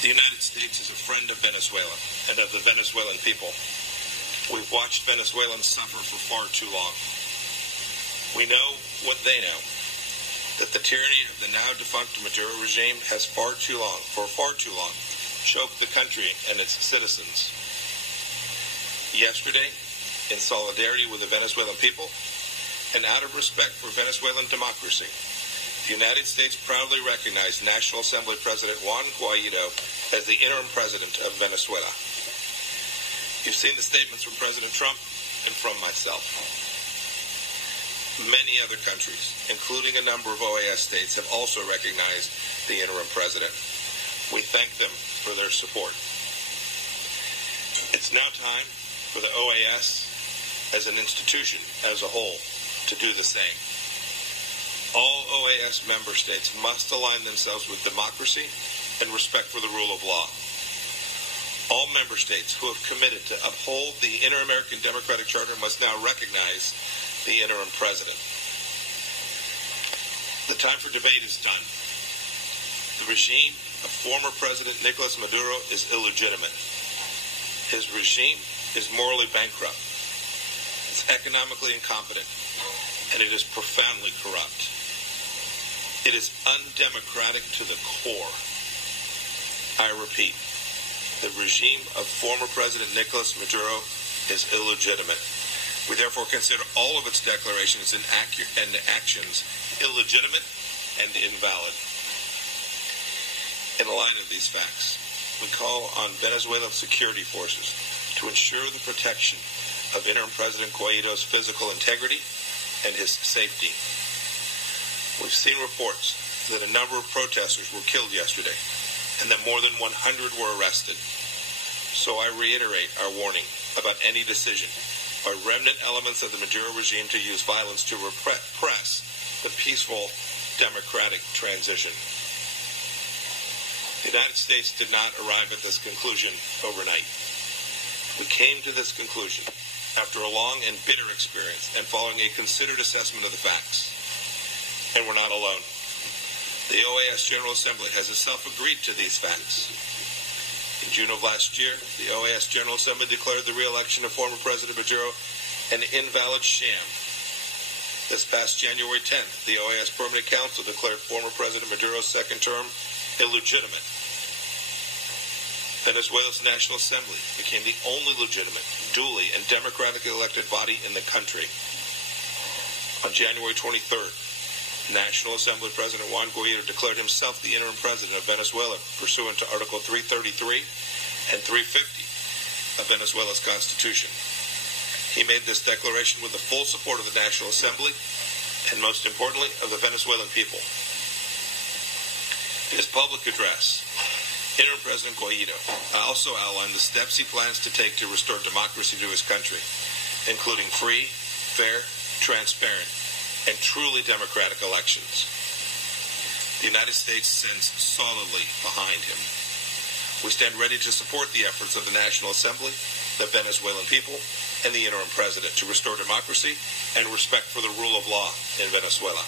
The United States is a friend of Venezuela and of the Venezuelan people. We've watched Venezuelans suffer for far too long. We know what they know, that the tyranny of the now defunct Maduro regime has for far too long, choked the country and its citizens. Yesterday, in solidarity with the Venezuelan people, and out of respect for Venezuelan democracy, the United States proudly recognized National Assembly President Juan Guaido as the interim president of Venezuela. You've seen the statements from President Trump and from myself. Many other countries, including a number of OAS states, have also recognized the interim president. We thank them for their support. It's now time for the OAS as an institution as a whole to do the same. All OAS member states must align themselves with democracy and respect for the rule of law. All member states who have committed to uphold the Inter-American Democratic Charter must now recognize the interim president. The time for debate is done. The regime of former President Nicolas Maduro is illegitimate. His regime is morally bankrupt. It's economically incompetent, and it is profoundly corrupt. It is undemocratic to the core. I repeat, the regime of former President Nicolas Maduro is illegitimate. We therefore consider all of its declarations and actions illegitimate and invalid. In light of these facts, we call on Venezuelan security forces to ensure the protection of interim President Guaido's physical integrity and his safety. We've seen reports that a number of protesters were killed yesterday and that more than 100 were arrested. So I reiterate our warning about any decision by remnant elements of the Maduro regime to use violence to repress the peaceful democratic transition. The United States did not arrive at this conclusion overnight. We came to this conclusion after a long and bitter experience and following a considered assessment of the facts. And we're not alone. The OAS General Assembly has itself agreed to these facts. In June of last year, the OAS General Assembly declared the re-election of former President Maduro an invalid sham. This past January 10th, the OAS Permanent Council declared former President Maduro's second term illegitimate. Venezuela's National Assembly became the only legitimate, duly and democratically elected body in the country. On January 23rd, National Assembly President Juan Guaido declared himself the interim president of Venezuela pursuant to Article 333 and 350 of Venezuela's Constitution. He made this declaration with the full support of the National Assembly and, most importantly, of the Venezuelan people. In his public address, Interim President Guaido also outlined the steps he plans to take to restore democracy to his country, including free, fair, transparent, and truly democratic elections. The United States stands solidly behind him. We stand ready to support the efforts of the National Assembly, the Venezuelan people, and the interim president to restore democracy and respect for the rule of law in Venezuela.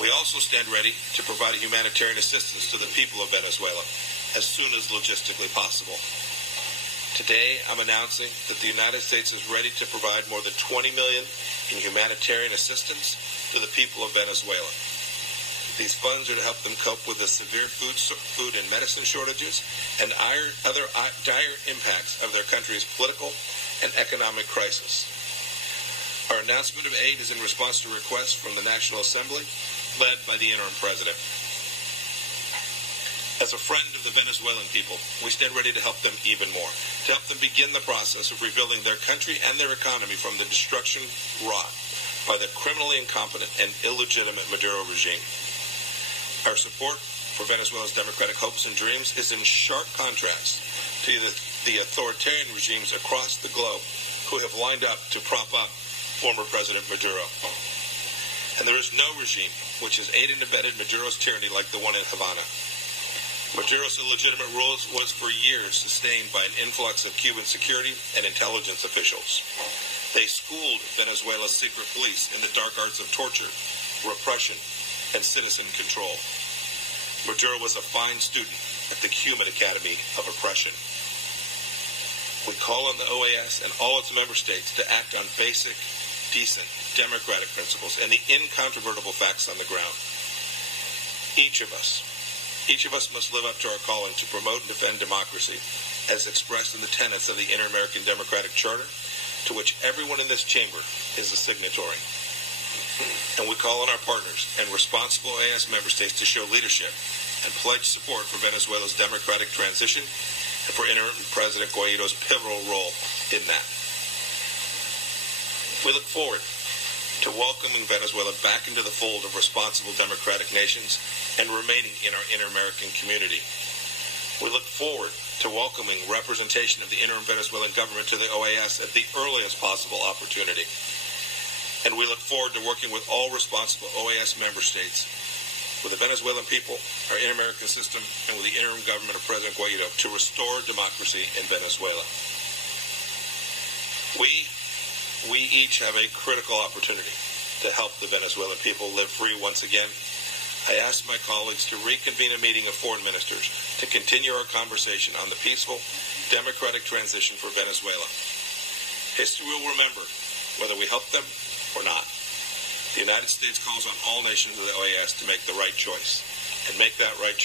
We also stand ready to provide humanitarian assistance to the people of Venezuela as soon as logistically possible. Today, I'm announcing that the United States is ready to provide more than $20 million in humanitarian assistance to the people of Venezuela. These funds are to help them cope with the severe food and medicine shortages and other dire impacts of their country's political and economic crisis. Our announcement of aid is in response to requests from the National Assembly, led by the interim president. As a friend of the Venezuelan people, we stand ready to help them even more, to help them begin the process of rebuilding their country and their economy from the destruction wrought by the criminally incompetent and illegitimate Maduro regime. Our support for Venezuela's democratic hopes and dreams is in sharp contrast to the authoritarian regimes across the globe who have lined up to prop up former President Maduro. And there is no regime which has aided and abetted Maduro's tyranny like the one in Havana. Maduro's illegitimate rule was for years sustained by an influx of Cuban security and intelligence officials. They schooled Venezuela's secret police in the dark arts of torture, repression, and citizen control. Maduro was a fine student at the Cuban Academy of Oppression. We call on the OAS and all its member states to act on basic, decent, democratic principles and the incontrovertible facts on the ground. Each of us must live up to our calling to promote and defend democracy as expressed in the tenets of the Inter-American Democratic Charter, to which everyone in this chamber is a signatory. And we call on our partners and responsible OAS member states to show leadership and pledge support for Venezuela's democratic transition and for interim President Guaido's pivotal role in that. We look forward to welcoming Venezuela back into the fold of responsible democratic nations and remaining in our inter-American community. We look forward to welcoming representation of the interim Venezuelan government to the OAS at the earliest possible opportunity. And we look forward to working with all responsible OAS member states, with the Venezuelan people, our inter-American system, and with the interim government of President Guaido to restore democracy in Venezuela. We each have a critical opportunity to help the Venezuelan people live free once again. I ask my colleagues to reconvene a meeting of foreign ministers to continue our conversation on the peaceful, democratic transition for Venezuela. History will remember whether we help them or not. The United States calls on all nations of the OAS to make the right choice and make that right choice.